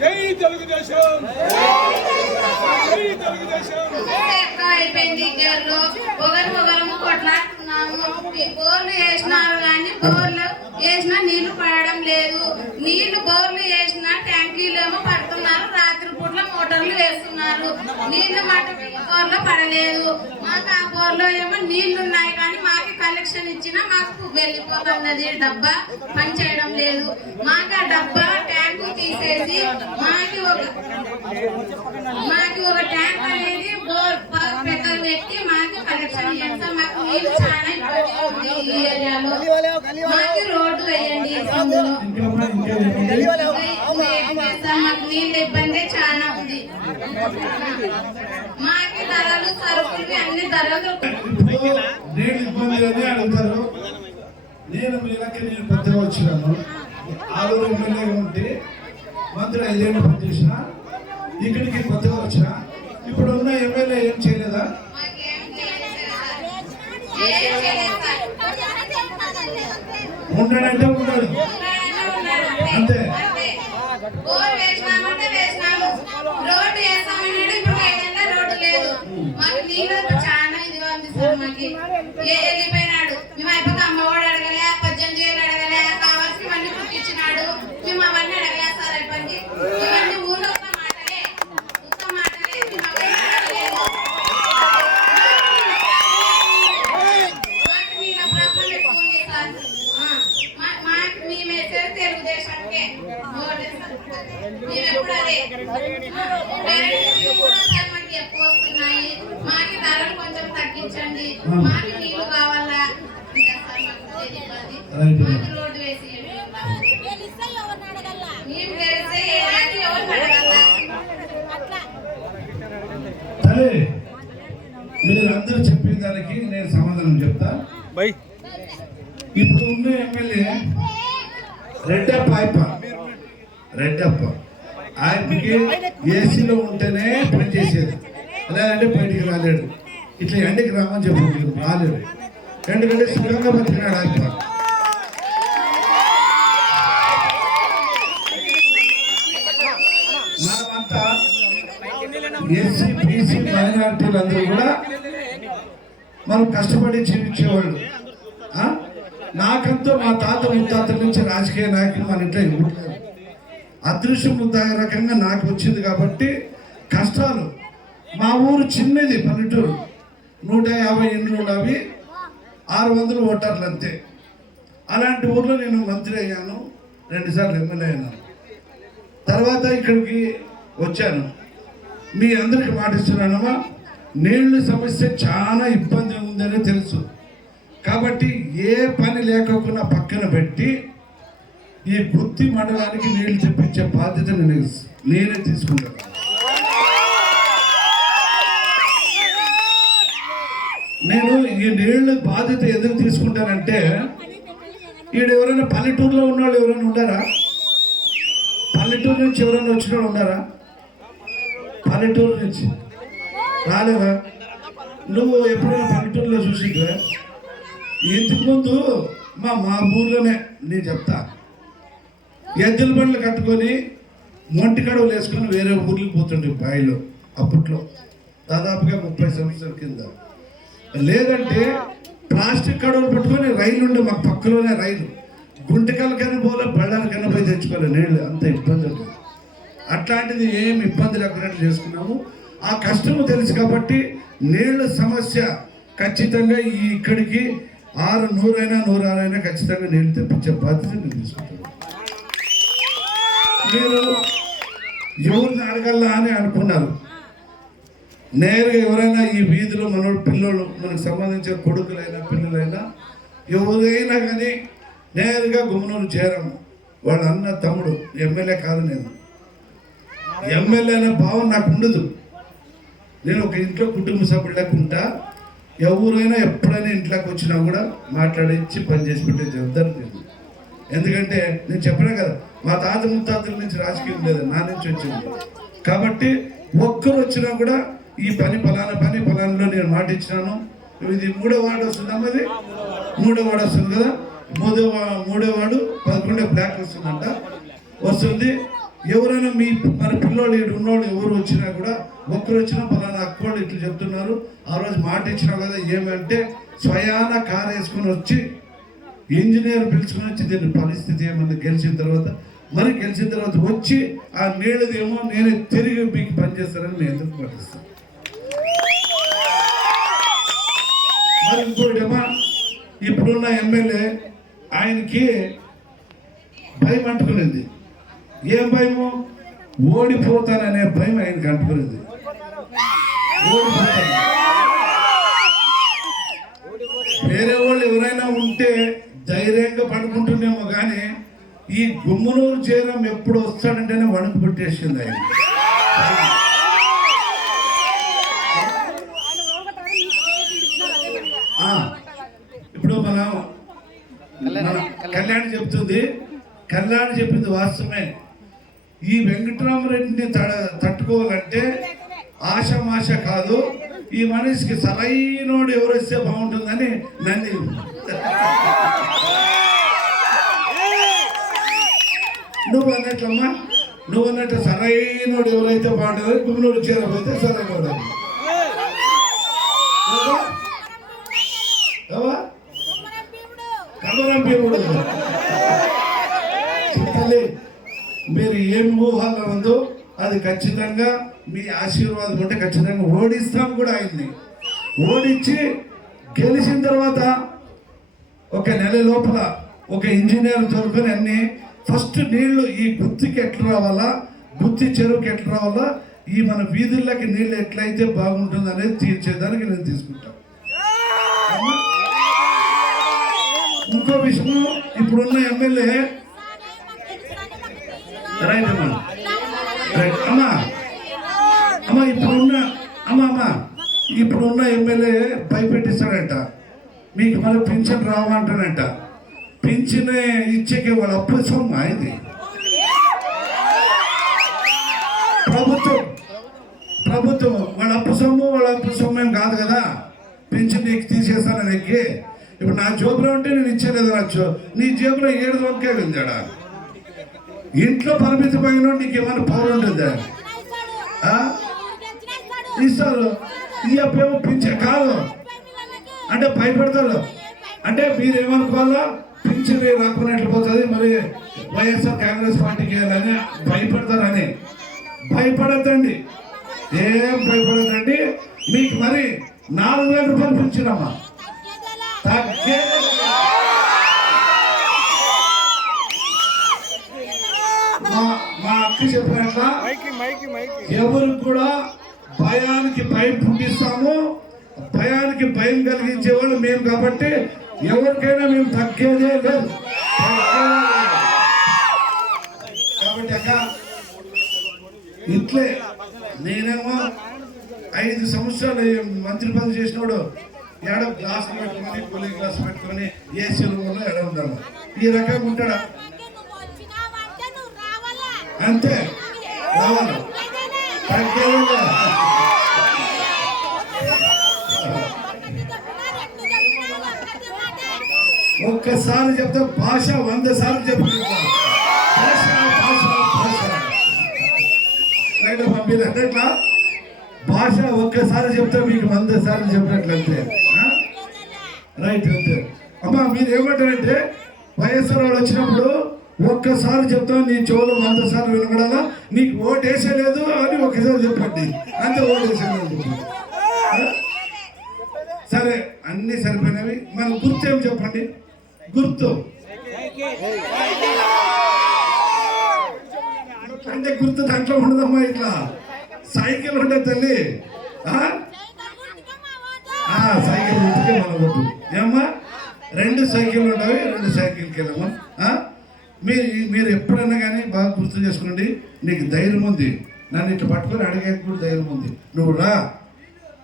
జై తెలుగుదేశం జై తెలుగుదేశం ఎక్కువ అయిపోయింది ఇద్దరు ఒకరు ఒకరము కొట్లాడుతున్నాము బోర్లు వేసినారు కానీ బోర్లు వేసినా నీళ్ళు పడ చేస్తున్నారు నీళ్ళు మాట బోర్లో పడలేదు. మాకు ఆ బోర్లో ఏమో నీళ్ళు ఉన్నాయి కానీ మాకు కలెక్షన్ ఇచ్చినా మాకు వెళ్ళిపోతున్నది డబ్బా. పని చేయడం లేదు. మాకు ఆ డబ్బా ట్యాంకు తీసేసి మాకు ఒక మాకు ఒక ట్యాంక్ అనేది బోర్ బాగా పెట్టి మాకు కలెక్షన్ చేస్తాం. మాకు నీళ్ళు చాలా ఇబ్బంది ఉంది ఈ ఏరియాలో. మాకు రోడ్డు వేయండి మాకు ధరలు సరుకులు అన్ని ధరలు. నేను ఇబ్బంది అని అడుగుతారు. నేను మీ లెక్క నేను పెద్దగా వచ్చినాను. ఆలూరు ఎమ్మెల్యేగా ఉంటే మంత్రి ఐదేళ్ళు పనిచేసిన ఇక్కడికి కొత్తగా వచ్చిన ఇప్పుడు ఉన్న ఎమ్మెల్యే ఏం చేయలేదా. ఉండడంటే ఉండడు ఉన్నాడు. అంతే. వెళ్ళిపోయినాడు. మేము అయిపోతే అమ్మఒడు అడగలే, పద్దెనిమిది వేలు అడగలే, కావాల్సినవన్నీ పుట్టించినాడు మేము అవన్నీ అడగలే సార్ అయిపోయింది. ఇవన్నీ ఊర్లో ఉన్న మాటలే. ఉత్త మాటలే. మేము అవన్నీ అడగలేదు. మాకు మీద ప్రాబ్లం ఎక్కువ ఉంది సార్. మాకు మేము తెలుగుదేశానికే. మేము ఎప్పుడు అదే. ఎక్కువ వస్తున్నాయి. ధరలు కొంచెం తగ్గించండి మాకి నీళ్ళు కావాలా ఇంకా సార్ మాకు ఇదే ఇబ్బంది. రైట్. మాకు రోడ్డు వేసి మేము గెలిస్తే ఎలాంటి ఎవరిని అడగాలా? సరే మీరు అందరూ దానికి నేను సమాధానం చెప్తా. ఇప్పుడు ఉన్న ఎమ్మెల్యే రెడ్డప్ప ఆయప్ప. రెడ్డప్ప. ఆయనకి ఏసీలో ఉంటేనే పని చేసేది. లేదంటే బయటికి రాలేడు. ఇట్లా ఎండకి రామని చెప్పి మీరు రాలేడు ఎందుకంటే సుఖంగా బతికినాడు ఆయప్ప. మనమంతా ఎస్సీ బీసీ మైనారిటీలు అందరూ కూడా మనం కష్టపడి జీవించేవాళ్ళు. నాకంతా మా తాత ముత్తాతల నుంచి రాజకీయ నాయకులు మన ఇంట్లో ఇవ్వట్లేదు. అదృశ్యం ముద్దాయ రకంగా నాకు వచ్చింది కాబట్టి కష్టాలు. మా ఊరు చిన్నది పల్లెటూరు. నూట యాభై ఇండ్లు ఉన్నవి ఆరు వందలు ఓటర్లు అంతే. అలాంటి ఊర్లో నేను మంత్రి అయ్యాను. రెండుసార్లు ఎమ్మెల్యే అయినాను. తర్వాత ఇక్కడికి వచ్చాను. మీ అందరికి మాటిస్తున్నానమ్మా నీళ్ళ సమస్య చాలా ఇబ్బంది ఉందని తెలుసు. కాబట్టి ఏ పని లేకుండా పక్కన పెట్టి ఈ వృత్తి మండలానికి నీళ్ళు తెప్పించే బాధ్యత నేను నేనే తీసుకుంటాను. నేను ఈ నీళ్ళ బాధ్యత ఎందుకు తీసుకుంటానంటే ఈడు ఎవరైనా పల్లెటూరులో ఉన్నవాళ్ళు ఎవరైనా ఉండారా? పల్లెటూరు నుంచి ఎవరైనా వచ్చిన వాళ్ళు ఉన్నారా? పల్లెటూరు నుంచి. రాలేదా? నువ్వు ఎప్పుడైనా పల్లెటూరులో చూసి ఇంతకుముందు మా మా ఊర్లోనే నేను చెప్తా. ఎద్దుల బండ్లు కట్టుకొని మొంటి కడవలు వేసుకొని వేరే ఊర్లకు పోతుండే బాయిలో అప్పట్లో. దాదాపుగా ముప్పై సంవత్సరాల కింద. లేదంటే ప్లాస్టిక్ కడవలు పట్టుకొని రైలు ఉండే మా పక్కలోనే రైలు. గుంటకాలకైనా పోలే బళ్ళాలకైనా పోయి తెచ్చుకోలే నీళ్ళు అంత ఇబ్బంది అట్లాంటిది ఏమి ఇబ్బంది లేకుండా చేసుకున్నాము. ఆ కష్టము తెలుసు కాబట్టి నీళ్ళ సమస్య ఖచ్చితంగా ఈ ఇక్కడికి ఆరు నూరైనా నూరారైనా ఖచ్చితంగా నీళ్ళు తెప్పించే బాధ్యత నేను తీసుకుంటాను మీరు ఎవరిని అడగల్లా అని అనుకున్నారు. నేరుగా ఎవరైనా ఈ వీధిలో మన పిల్లలు మనకు సంబంధించిన కొడుకులైనా పిల్లలైనా ఎవరైనా కానీ నేరుగా గుమ్మనూరు చేరాము. వాళ్ళ అన్న తమ్ముడు ఎమ్మెల్యే కాదు నేను. ఎమ్మెల్యే అనే భావం నాకు ఉండదు. నేను ఒక ఇంట్లో కుటుంబ సభ్యులకు ఉంటా. ఎవరైనా ఎప్పుడైనా ఇంట్లోకి వచ్చినా కూడా మాట్లాడించి పని చేసి పెట్టే జవాబారు నేను ఎందుకంటే నేను చెప్పినా కదా మా తాత ముత్తాతల నుంచి రాజకీయం లేదు నా నుంచి వచ్చింది. కాబట్టి ఒక్కరు వచ్చినా కూడా ఈ పని ఫలానా పని ఫలానాలో నేను మాట ఇచ్చినాను. ఇది మూడో వార్డు వస్తుందమ్మా ఇది మూడో వార్డు వస్తుంది కదా? మూడో వా- మూడో వార్డు పదకొండో బ్లాక్ వస్తుందంట. వస్తుంది. ఎవరైనా మీ మన పిల్లోడు ఇక్కడ ఉన్నోళ్ళు ఎవరు వచ్చినా కూడా ఒక్కరు వచ్చిన పలానా అక్కోళ్ళు ఇట్లా చెప్తున్నారు. ఆ రోజు మాట ఇచ్చిన కదా ఏమంటే స్వయాన కారు వేసుకొని వచ్చి ఇంజనీర్ పిలుచుకొని వచ్చి దీని పరిస్థితి ఏమన్నా గెలిచిన తర్వాత మరి గెలిచిన తర్వాత వచ్చి ఆ నీళ్ళదేమో నేనే తిరిగి మీకు పనిచేస్తానని నేను ఎందుకు పట్టిస్తాను మరి ఇంకోటేమో ఇప్పుడున్న ఎమ్మెల్యే ఆయనకి భయం అంటుకునేది. ఏం భయము? ఓడిపోతాననే భయం ఆయనకి అంటుకునేది. వేరే వాళ్ళు ఎవరైనా ఉంటే ధైర్యంగా పడుకుంటున్నామో కానీ ఈ గుమ్మునూరు చేరం ఎప్పుడు వస్తాడంటేనే వణుకు పుట్టేసింది ఆయన. ఇప్పుడు మనం మన కళ్యాణ్ చెప్తుంది. కళ్యాణ్ చెప్పింది వాస్తవమే. ఈ వెంకటరామరెడ్డిని త- తట్టుకోవాలంటే ఆశమాశ కాదు ఈ మనిషికి సరైనోడు ఎవరు వస్తే బాగుంటుందని నన్ను నువ్వు అన్నట్లమ్మా నువ్వు అన్నట్టు సరైనోడు ఎవరైతే బాగుంటుందో గుమ్మనోడు చేరబోతే సరైనోడు ఎవరా? ఎవరా? మీరు ఏం ఊహాలో ఉందో అది ఖచ్చితంగా మీ ఆశీర్వాదం ఉంటే ఖచ్చితంగా ఓడిస్తాం కూడా ఆయన్ని. ఓడించి గెలిచిన తర్వాత ఒక నెల లోపల ఒక ఇంజనీర్ దొరుకుని అన్ని ఫస్ట్ నీళ్ళు ఈ గుత్తికి ఎట్లా రావాలా గుత్తి చెరువుకి ఎట్లా రావాలా ఈ మన వీధుల్లోకి నీళ్ళు ఎట్లయితే బాగుంటుంది అనేది తీర్చేదానికి నేను తీసుకుంటాను. అమ్మా? ఇంకో విషయం ఇప్పుడున్న ఎమ్మెల్యే రైట్ అమ్మా. రైట్. అమ్మా ఇప్పుడున్న అమ్మా అమ్మా ఇప్పుడున్న ఎమ్మెల్యే భయపెట్టిస్తాడంట. మీకు మరి పింఛన్ రావంటాడంట. పింఛన్ ఇచ్చేకి వాళ్ళ అప్పు సొమ్ము ఇది? ప్రభుత్వం ప్రభుత్వం వాళ్ళ అప్పు సొమ్ము వాళ్ళ అప్పు సొమ్ము ఏం కాదు కదా? పింఛన్ నీకు తీసేస్తాను నీకు ఇప్పుడు నా జోబులో ఉంటే నేను ఇచ్చేలేదు నా జో నీ జేబులో ఏడు వంకాయ ఉందాడా ఇంట్లో పరిమితమైన నీకు ఏమైనా పవర్ ఉంటుందా ఆ? ఇస్తారు ఈ అప్పేమో పింఛన్ కాదు. అంటే భయపడతారు. అంటే మీరు ఏమనుకోవాలా పింఛన్ రాకుండా ఎట్లా పోతుంది? మరి వైఎస్ఆర్ కాంగ్రెస్ పార్టీకి వెళ్ళని భయపడతారని. భయపడద్దండి. ఏం భయపడద్దండి? మీకు మరి నాలుగు వేల రూపాయలు పింఛనమ్మా తగ్గేదే. లేదు. మా మా అక్క చెప్పినట్ల ఎవరు కూడా భయానికి భయం పుట్టిస్తాము. భయానికి భయం కలిగించే వాళ్ళు మేము కాబట్టి ఎవరికైనా మేము తగ్గేదే లేదు. కాబట్టి అక్క ఇట్లే నేనేమో ఐదు సంవత్సరాలు మంత్రి పదవి చేసినోడు ఎడ గ్లాస్ పెట్టుకొని కూలింగ్ గ్లాస్ పెట్టుకొని ఏసీ రూమ్లో ఎడ ఉంటాడు. ఈ రకంగా ఉంటాడా? అంతే. రావాలి. తగ్గేదే ఒక్కసారి చెప్తే భాష వంద సార్లు చెప్పలేదు భాష భాష భాష. రైట్ అమ్మా, మీరు అన్నట్లా భాష ఒక్కసారి చెప్తే మీకు వంద సార్లు చెప్పినట్లు అంతే రైట్ అంతే. అమ్మా మీరు ఏమంటారంటే వైఎస్ఆర్ వాడు వచ్చినప్పుడు ఒక్కసారి చెప్తాను నీ చెవులు వంద సార్లు వినబడాలా నీకు ఓటు లేదు అని ఒక్కసారి చెప్పండి. అంతే ఓటు వేసేలేదు సరే అన్నీ సరిపోయినవి. మనం గుర్తు ఏమి చెప్పండి? గుర్తు. అంటే గుర్తు దాంట్లో ఉండదమ్మా ఇట్లా. సైకిల్ ఉండే తల్లి సైకిల్ గుర్తుకే మన ఓటు ఏమ్మా? రెండు సైకిల్ ఉంటాయి రెండు సైకిల్కి వెళ్ళమ్మా? మీరు మీరు ఎప్పుడైనా కానీ బాగా గుర్తు చేసుకోండి నీకు ధైర్యం ఉంది. నన్ను ఇట్లా పట్టుకొని అడిగే కూడా ధైర్యం ఉంది. నువ్వు రా.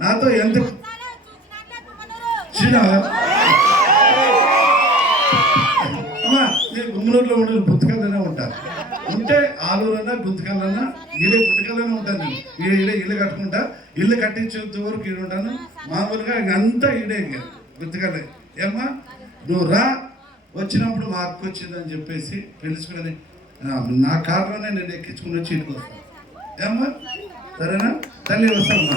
నాతో ఎంత చిన్న గుమ్మనూరులో ఉండే గుంతకల్లోనే ఉంటారు. ఉంటే ఆలూరన్నా గుంతకల్లన్నా ఈడే గుంతకల్లోనే ఉంటాను నేను. ఈడే ఇల్లు కట్టుకుంటా. ఇల్లు కట్టించేంత వరకు ఈడ ఉంటాను. మామూలుగా ఇంక అంతా ఈడే ఇంక గుంతకల్లే. ఏమ్మా? నువ్వు రా. వచ్చినప్పుడు మా అక్క వచ్చిందని చెప్పేసి పిలుచుకుని నా కారులోనే నేను ఎక్కించుకుని వచ్చి ఇంటికి వస్తాను ఏమ్మా? సరేనా? తల్లి వస్తామ్మా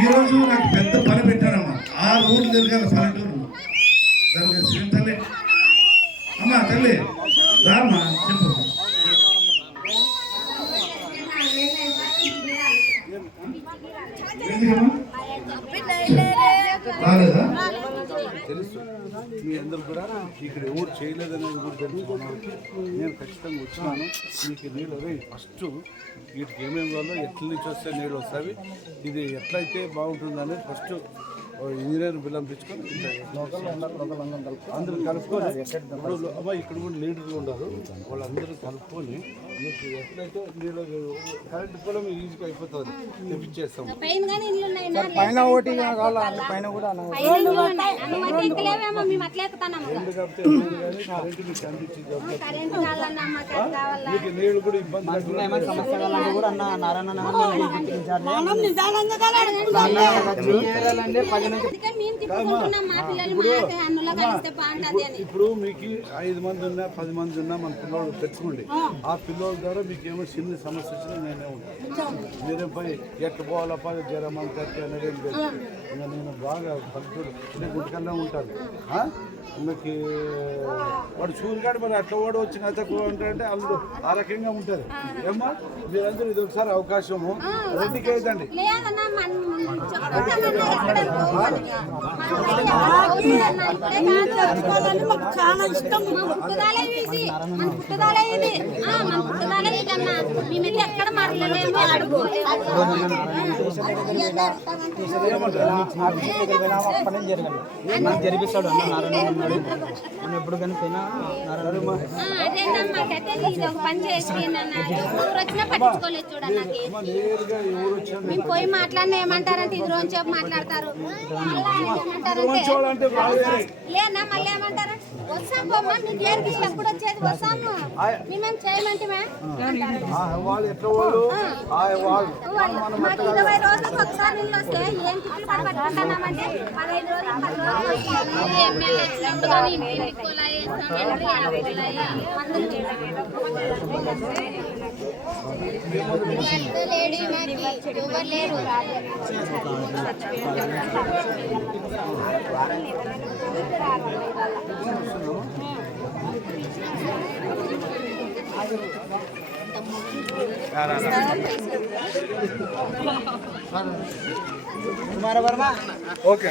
ఈరోజు నాకు పెద్ద పని పెట్టానమ్మా. ఆరు ఊర్లు తిరగాలి పల్లెటూరు దానికి తల్లి? అమ్మా తల్లి. రామ్మా చెప్పు. రాలేదా? తెలుసు. మీ అందరూ కూడా ఇక్కడ ఎవరు చేయలేదనేది కూడా తెలుసు నేను ఖచ్చితంగా వచ్చినాను. మీకు నీళ్ళు అదే ఫస్ట్ వీటికి ఏమేమి కావాలో ఎట్ల నుంచి వస్తే నీళ్ళు వస్తాయి ఇది ఎట్లయితే బాగుంటుందనేది ఫస్ట్ ఇంజనీర్ పిలిపించుకొని అందరూ కలుపుకొని ఇప్పుడు అమ్మా ఇక్కడ కూడా లీడర్లు ఉన్నారు. వాళ్ళందరూ కలుపుకొని మీకు ఎట్లయితే నీళ్ళు కరెంట్ పొలం ఈజీగా అయిపోతుంది తెప్పించేస్తాము. పైన కానీ ఇల్లు ఉన్నాయి నా పైన ఒకటి పైన కూడా కరెంట్ మీకు నీళ్ళు కూడా ఇబ్బంది ఇప్పుడు మీకు ఐదు మంది ఉన్నా పది మంది ఉన్నా మన పిల్లలు తెచ్చుకోండి. ఆ. పిల్లల ద్వారా మీకు ఏమో చిన్న సమస్య వచ్చినా నేనే ఉంటాను మీరే పోయి ఎట్లా పోవాలా జ్వరం అంత అనేది ఏం లేదు ఇంకా నేను బాగా పల్లెటూరు చిన్న గుంటకల్లా ఉంటాను? మీకు వాడు సూర్యగాడు మరి అట్లా వాడు వచ్చి నచ్చకు అంటే అల్లుడు ఆ రకంగా ఉంటుంది ఏమ్మా? మీరందరూ ఇది ఒకసారి అవకాశము. రెండుకి అయితండి ఎక్కడ మాకు చాలా ఇష్టం ఇది మన ఇది మన ఇదన్నా మేమైతే ఎక్కడ జరిపిస్తాడు అన్న నారాయణ ఉన్నాడు మనం ఎప్పుడు కనిపోయినా పని వచ్చినా పట్టించుకోలేదు చూడండి మేము పోయి మాట్లాడినా ఏమంటారంటే ఇది రోజు చెప్పి మాట్లాడతారు లేనా మళ్ళీ ఏమంటారు వస్తాం పోమ్మా మీ దగ్గరికి ఎప్పుడు వచ్చేది వస్తాము మేమేం చేయమంటే ఆ వాళ్ళు ఎట్లా వాళ్ళు ఆ వాళ్ళు మాకు ఇరవై రోజులకు ఒకసారి ఇల్లు వస్తే ఏం తిప్పలు పడి పట్టుకుంటున్నామంటే పదహైదు రోజులు పది రోజులు వస్తాము. ఎమ్మెల్యే వచ్చినప్పుడు కానీ ఇంటికి కులాయి కుమార వర్మ ఓకే.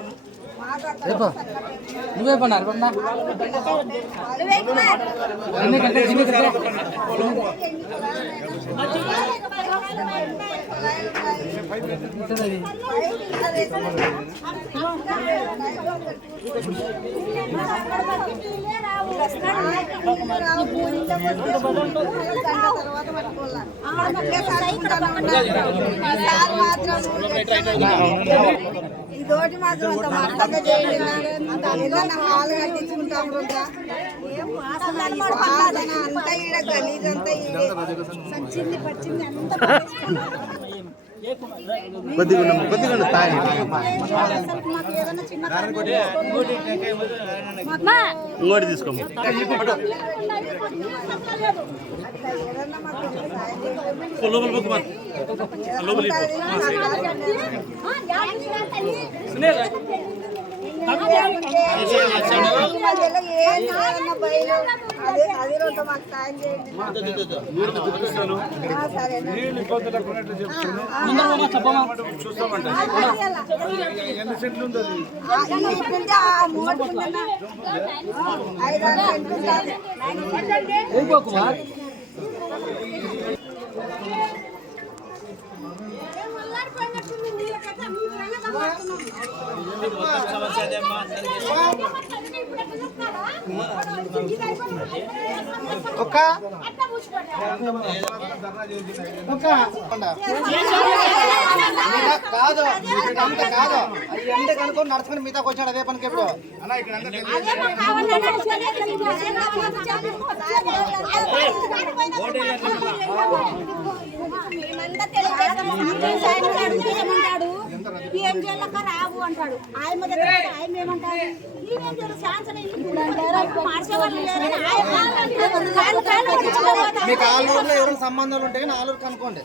రేపు. నువ్వే పన్నారు పన్నా ఎందుకంటే ఇదోటి మాత్రం అంత మట్టంగా ఏదన్నా హాల్ కట్టించుకుంటాం వాసన అంతా ఈడ గలీజ్ అంతా ఈడే. సచ్చింది పచ్చింది అంతా ఇంకోటి తీసుకోము లోపల లోపల అదే మాకు నీళ్ళు ఇబ్బంది ఎన్ని సెంట్లు ఉంది అది ఒక్క. ఒక్క. కాదు అంత కాదు. అది అంటే కనుక్కొని నడుచుకుని మిగతా వచ్చాడు అదే పనికి ఇప్పుడు మేమంతా చేయాలక్క? రావు అంటాడు. ఆయన దగ్గర ఆయన లేరని. మీకు ఎవరైనా సంబంధాలు ఉంటే కానీ ఆలూరు కనుక్కోండి.